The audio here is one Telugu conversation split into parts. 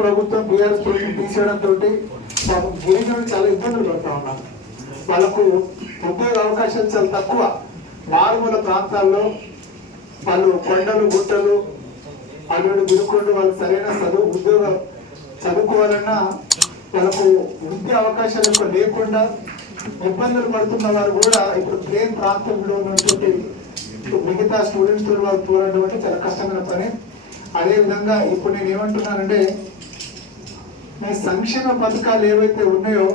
ప్రభుత్వం బీఆర్ఎస్ ప్రభుత్వం తీసేయడంతో పాపం గిరిజనులు చాలా ఇబ్బందులు పడుతూ ఉన్నారు. వాళ్ళకు ఉద్యోగ అవకాశాలు చాలా తక్కువ. మారుమూల ప్రాంతాల్లో వాళ్ళు కొండలు గుట్టలు అల్లుడు గురుకుంటూ వాళ్ళకి సరైన చదువు ఉద్యోగం చదువుకోవాలన్నా వాళ్ళకు విద్యా అవకాశాలు ఎక్కువ లేకుండా ఇబ్బందులు పడుతున్న వారు కూడా ఇప్పుడు ప్లేన్ ప్రాంతంలో ఉన్నటువంటి మిగతా స్టూడెంట్స్ వాళ్ళు పోరాడడం అంటే చాలా కష్టమైన పని. అదేవిధంగా ఇప్పుడు నేను ఏమంటున్నానంటే నేను సంక్షేమ పథకాలు ఏవైతే ఉన్నాయో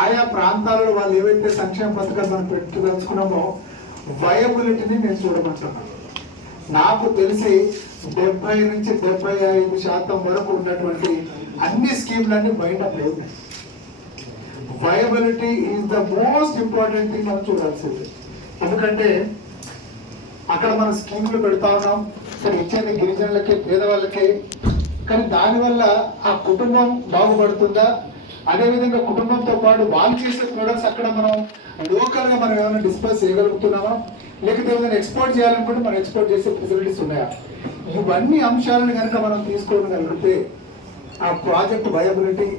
ఆయా ప్రాంతాలలో వాళ్ళు ఏవైతే సంక్షేమ పథకాలు మనం పెట్టదలుచుకున్నామో వయబులిటీని నేను చూడమంటున్నాను. నాకు తెలిసి డెబ్బై నుంచి డెబ్బై ఐదు శాతం వరకు ఉన్నటువంటి అన్ని స్కీమ్లన్నీ బయట లేవు. Viability is the most important thing మనం చూడాల్సింది. ఎందుకంటే అక్కడ మనం స్కీమ్లు పెడతా ఉన్నాం. సరే ఇచ్చేది గిరిజనులకి పేదవాళ్ళకి. కానీ దానివల్ల ఆ కుటుంబం బాగుపడుతుందా? అదేవిధంగా కుటుంబంతో పాటు వాళ్ళు చేసే ప్రొడక్ట్స్ అక్కడ మనం లోకల్గా మనం ఏమైనా డిస్పస్ చేయగలుగుతున్నామా? లేకపోతే ఏదైనా ఎక్స్పోర్ట్ చేయాలనుకుంటే మనం ఎక్స్పోర్ట్ చేసే ఫెసిలిటీస్ ఉన్నాయా? ఇవన్నీ అంశాలను కనుక మనం తీసుకోగలిగితే ఆ ప్రాజెక్ట్ వయబిలిటీ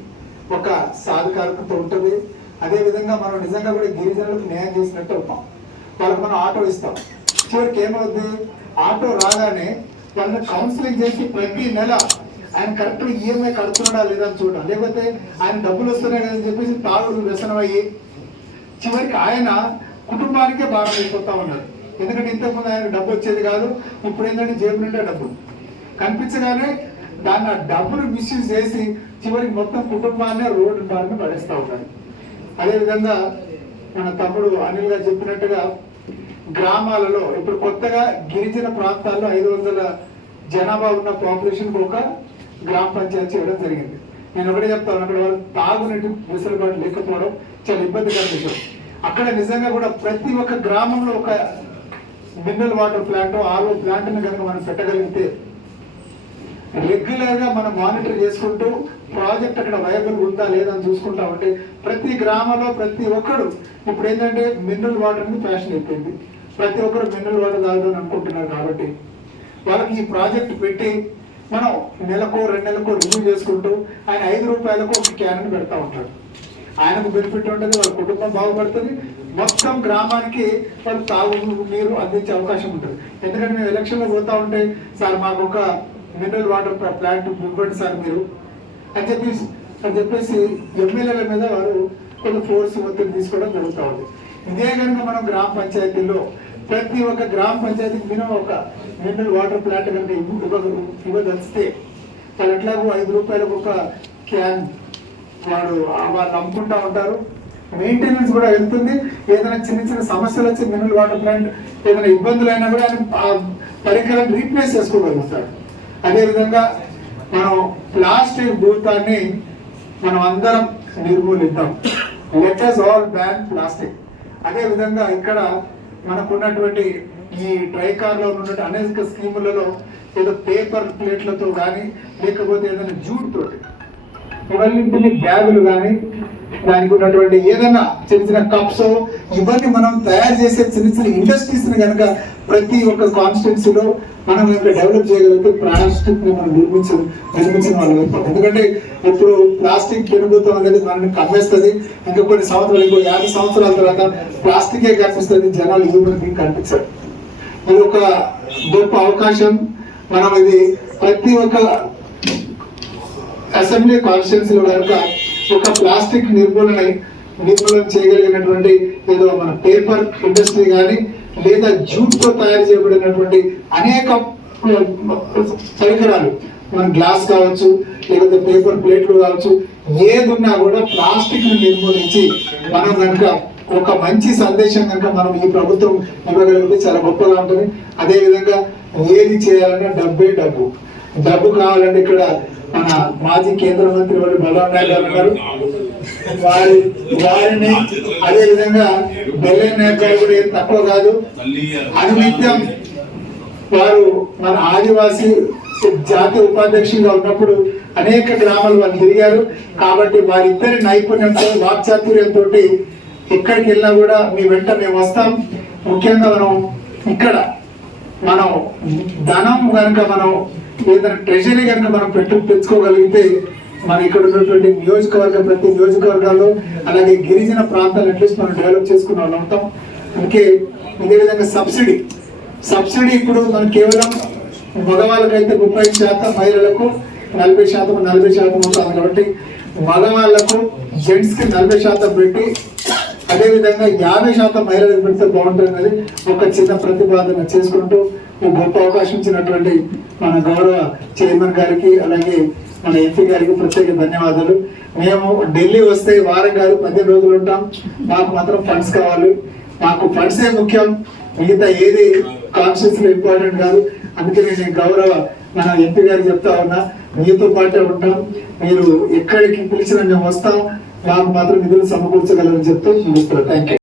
ఒక సాధికారికత ఉంటుంది. అదేవిధంగా మనం నిజంగా కూడా గిరిజనులకు న్యాయం చేసినట్టు అవుతాం. వాళ్ళకి మనం ఆటో ఇస్తాం. చివరికి ఏమవుద్ది? ఆటో రాగానే వాళ్ళని కౌన్సిలింగ్ చేసి ప్రతి నెల ఆయన కరెక్ట్ ఈఎంఐ కడుతున్నాడా లేదా అని చూడడం లేకపోతే ఆయన డబ్బులు వస్తున్నాయి కదా అని చెప్పేసి తాగుడు వ్యసనం అయ్యి చివరికి ఆయన కుటుంబానికే భారం అయిపోతా ఉన్నాడు ఎందుకంటే ఇంతకుముందు ఆయన డబ్బు వచ్చేది కాదు ఇప్పుడు ఏంటంటే జేబు నిండా డబ్బు. కనిపించగానే దాన్ని ఆ డబ్బును మిస్యూజ్ చేసి చివరికి మొత్తం కుటుంబాన్నే రోడ్డు బారిన పడేస్తూ ఉన్నాడు అదేవిధంగా మన తమ్ముడు అనిల్ గారు చెప్పినట్టుగా గ్రామాలలో ఇప్పుడు కొత్తగా గిరిజన ప్రాంతాల్లో ఐదు వందల జనాభా ఉన్న పాపులేషన్ ఒక గ్రామ పంచాయతీ చేయడం జరిగింది. నేను ఒకటే చెప్తాను అక్కడ వాళ్ళు తాగునట్టు వెసులుబాటు లేకపోవడం చాలా ఇబ్బందికర విషయం. అక్కడ నిజంగా కూడా ప్రతి ఒక్క గ్రామంలో ఒక mineral water plant RO plant కనుక మనం పెట్టగలిగితే రెగ్యులర్గా మనం మానిటర్ చేసుకుంటూ ప్రాజెక్ట్ అక్కడ వైబుల్ ఉందా లేదా అని చూసుకుంటా ఉంటే ప్రతి గ్రామంలో ప్రతి ఒక్కడు ఇప్పుడు ఏంటంటే మినరల్ వాటర్ని ఫ్యాషన్ అయిపోయింది. ప్రతి ఒక్కరు మినరల్ వాటర్ తాగుదని అనుకుంటున్నారు కాబట్టి వాళ్ళకి ఈ ప్రాజెక్ట్ పెట్టి మనం నెలకో రెండు నెలకో రివ్యూ చేసుకుంటూ ఆయన ఐదు రూపాయలకు ఒక క్యాన్ పెడతా ఉంటాడు. ఆయనకు బెనిఫిట్ ఉంటుంది వాళ్ళ కుటుంబం బాగుపడుతుంది. మొత్తం గ్రామానికి వాళ్ళు తాగు నీరు అందించే అవకాశం ఉంటుంది. ఎందుకంటే మేము ఎలక్షన్లో పోతా ఉంటే సార్ మాకు ఒక మినరల్ వాటర్ ప్లాంట్ ఇవ్వండి సార్ మీరు. అని చెప్పేసి అని చెప్పేసి ఎమ్మెల్యేల మీద వారు కొంత ఫోర్స్ మొత్తం తీసుకోవడం జరుగుతూ ఉంది. ఇదే కనుక మనం గ్రామ పంచాయతీల్లో ప్రతి ఒక్క గ్రామ పంచాయతీకి మినిమం ఒక మినరల్ వాటర్ ప్లాంట్ కనుక ఇవ్వ ఇవ్వదలిస్తే వాళ్ళు ఎట్లాగో ఐదు రూపాయలకు ఒక క్యాన్ వాడు వాళ్ళు అమ్ముకుంటా ఉంటారు. మెయింటెనెన్స్ కూడా వెళ్తుంది. ఏదైనా చిన్న చిన్న సమస్యలు వచ్చి మినరల్ వాటర్ ప్లాంట్ ఏదైనా ఇబ్బందులు అయినా కూడా ఆయన ఆ పరికరాన్ని రీప్లేస్ చేసుకోగలుగుతాడు. అదేవిధంగా మనం ప్లాస్టిక్ భూతాన్ని మనం అందరం నిర్మూలిద్దాం. లెట్ ఆల్ బ్యాన్ ప్లాస్టిక్ అదే విధంగా ఇక్కడ మనకున్నటువంటి ఈ ట్రైకార్లో ఉన్నటువంటి అనేక స్కీములలో ఏదో పేపర్ ప్లేట్లతో కానీ లేకపోతే ఏదైనా జూట్ తోటి. ఇవన్నింటినీ బ్యాగులు కానీ దానికి ఉన్నటువంటి ఏదైనా చిన్న చిన్న కప్స్ ఇవన్నీ మనం తయారు చేసే చిన్న చిన్న ఇండస్ట్రీస్ని కనుక ప్రతి ఒక్క కాన్స్టిట్యున్సీలో మనం కనుక డెవలప్ చేయగలిగితే ప్లాస్టిక్ని మనం నిర్మించ నిర్మించిన వాళ్ళు ఎందుకంటే ఇప్పుడు ప్లాస్టిక్ పెరుగుతాం అనేది మనల్ని కమ్మేస్తుంది. ఇంకా కొన్ని సంవత్సరాలు ఇంకో యాభై సంవత్సరాల తర్వాత ప్లాస్టికే కనిపిస్తుంది. జనాలు హ్యూమన్ బీయింగ్ కనిపించదు. ఇది ఒక గొప్ప అవకాశం. మనం ఇది ప్రతి ఒక్క అసెంబ్లీ కాన్స్టిట్యున్సీలో కనుక ఒక ప్లాస్టిక్ నిర్మూలన నిర్మూలన చేయగలిగినటువంటి ఏదో మన పేపర్ ఇండస్ట్రీ కానీ లేదా జూట్తో తయారు చేయబడినటువంటి అనేక పరికరాలు. మన గ్లాస్ కావచ్చు లేకపోతే పేపర్ ప్లేట్లు కావచ్చు ఏది ఉన్నా కూడా ప్లాస్టిక్ నిర్మూలించి మనం కనుక ఒక మంచి సందేశం కనుక మనం ఈ ప్రభుత్వం ఇవ్వగలిగితే చాలా గొప్పగా ఉంటుంది. అదేవిధంగా ఏది చేయాలన్నా డబ్బే డబ్బు. డబ్బు కావాలంటే ఇక్కడ మన మాజీ కేంద్ర మంత్రి వాళ్ళు బలరాం నాయుడు గారు ఉన్నారు. వారి వారిని అదే విధంగా బెల్లె నాయుడు గారు కూడా ఏం తక్కువ కాదు. అనునిత్యం వారు మన ఆదివాసీ జాతీయ ఉపాధ్యక్షులుగా ఉన్నప్పుడు అనేక గ్రామాలు వారు తిరిగారు. కాబట్టి వారిద్దరి నైపుణ్యంతో వాక్చాతుర్యంతో ఎక్కడికి వెళ్ళినా కూడా మీ వెంట మేము వస్తాం. ముఖ్యంగా మనం ఇక్కడ మనం ధనం కనుక మనం ఏదైనా ట్రెజరీ కనుక మనం పెట్టు తెచ్చుకోగలిగితే మన ఇక్కడ ఉన్నటువంటి నియోజకవర్గ ప్రతి నియోజకవర్గాల్లో అలాగే గిరిజన ప్రాంతాలు అట్లీస్ట్ మనం డెవలప్ చేసుకున్న వాళ్ళు ఉంటాం. అందుకే ఇదే విధంగా సబ్సిడీ సబ్సిడీ ఇప్పుడు మనం కేవలం మగవాళ్ళకైతే ముప్పై శాతం మహిళలకు నలభై శాతం నలభై శాతం ఉంటుంది కాబట్టి మగవాళ్ళకు జెంట్స్కి నలభై శాతం పెట్టి అదేవిధంగా యాభై శాతం మహిళలకు పెడితే బాగుంటుంది ఒక చిన్న ప్రతిపాదన చేసుకుంటూ ఈ గొప్ప అవకాశం ఇచ్చినటువంటి మన గౌరవ చైర్మన్ గారికి అలాగే మన ఎంపీ గారికి ప్రత్యేక ధన్యవాదాలు. మేము ఢిల్లీ వస్తే వారం కాదు పదిహేను రోజులు ఉంటాం. మాకు మాత్రం ఫండ్స్ కావాలి. మాకు ఫండ్సే ముఖ్యం. మిగతా ఏది కాన్షియస్లో ఇంపార్టెంట్ కాదు. అందుకని నేను గౌరవ మన ఎంపీ గారికి చెప్తా ఉన్నా. మీతో పాటే ఉంటాం. మీరు ఎక్కడికి పిలిచినా మేము వస్తాం. మాకు మాత్రం నిధులు సమకూర్చగలరని చెప్తూ ముగిస్తారు థ్యాంక్ యూ